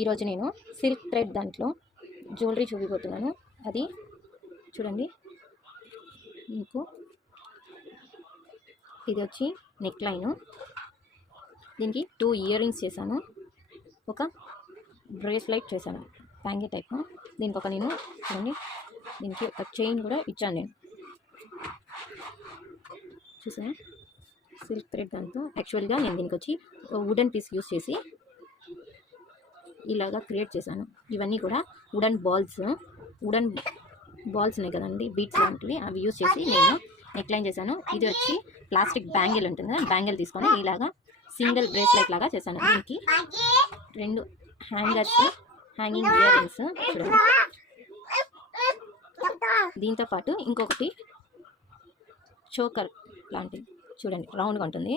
ఈరోజు నేను silk thread దాంట్లో జ్యువెలరీ చూపిపోతున్నాను. అది చూడండి. మీకు ఇది వచ్చి నెక్ లైను, దీనికి 2 ఇయర్ రింగ్స్ చేశాను, ఒక బ్రేస్లెట్ చేశాను బ్యాంగిల్ టైప్. దీనికి ఒక నేను చూడండి, దీనికి ఒక చైన్ కూడా ఇచ్చాను నేను. చూసాను సిల్క్ థ్రెడ్ దాంతో. యాక్చువల్గా నేను దీనికి వచ్చి వుడెన్ పీస్ యూస్ చేసి ఇలాగా క్రియేట్ చేశాను. ఇవన్నీ కూడా వుడెన్ బాల్స్ ఉన్నాయి కదండి, బీట్స్ లాంటివి, అవి యూస్ చేసి నేను నెక్ లైన్ చేశాను. ఇది వచ్చి ప్లాస్టిక్ బ్యాంగిల్ ఉంటుంది కదా, బ్యాంగిల్ తీసుకొని ఇలాగా సింగిల్ బ్రేస్లెట్ లాగా చేశాను. దీనికి 2 హ్యాంగింగ్ ఇయర్ రింగ్స్ చూడండి. దీంతో పాటు ఇంకొకటి చోకర్ లాంటిది చూడండి, రౌండ్గా ఉంటుంది,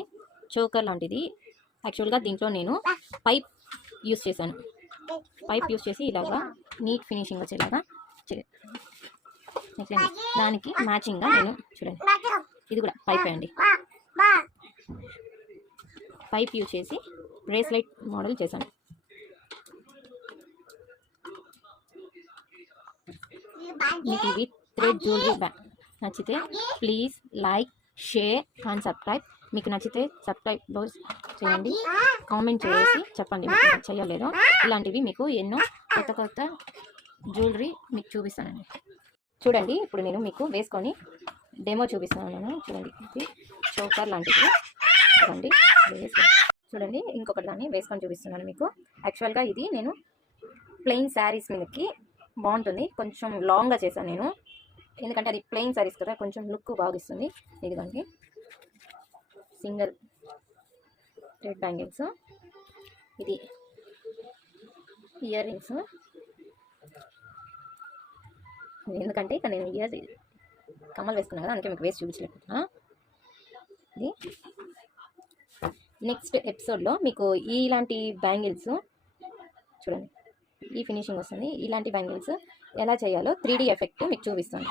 చోకర్ లాంటిది. యాక్చువల్గా దీంట్లో నేను పైప్ యూస్ చేశాను. పైప్ యూస్ చేసి ఇలాగా నీట్ ఫినిషింగ్ వచ్చేలాగా దానికి మ్యాచింగ్గా నేను చూడండి, ఇది కూడా పైప్ అండి. పైప్ యూస్ చేసి బ్రేస్లెట్ మోడల్ చేశాను. మీకు ఇవి థ్రెడ్ జ్యువెలరీ నచ్చితే please like, share and subscribe. మీకు నచ్చితే సబ్స్క్రైబ్ చేయండి, కామెంట్ చేసి చెప్పండి మీకు చేయలేదో. ఇలాంటివి మీకు ఎన్నో కొత్త జ్యువెలరీ మీకు చూపిస్తానండి. చూడండి, ఇప్పుడు నేను మీకు వేసుకొని డెమో చూపిస్తున్నాను. చూడండి, ఇది చోకర్ లాంటిది చూడండి. చూడండి, ఇంకొకటి దాన్ని వేసుకొని చూపిస్తున్నాను మీకు. యాక్చువల్గా ఇది నేను ప్లెయిన్ శారీస్ మీదకి బాగుంటుంది, కొంచెం లాంగ్గా చేశాను నేను, ఎందుకంటే అది ప్లెయిన్ శారీస్ కదా, కొంచెం లుక్ బాగా ఇస్తుంది. ఇదిగోండి సింగిల్ థ్రెడ్ బ్యాంగిల్స్, ఇది ఇయర్ రింగ్స్. ఎందుకంటే ఇక నేను కమ్మలు వేసుకున్నాను కదా, అందుకే మీకు వేసి చూపించలేకపోతున్నా. ఇది నెక్స్ట్ ఎపిసోడ్లో మీకు ఇలాంటి బ్యాంగిల్స్ చూడండి, ఈ ఫినిషింగ్ వస్తుంది. ఇలాంటి బ్యాంగిల్స్ ఎలా చేయాలో 3D ఎఫెక్ట్ మీకు చూపిస్తాను.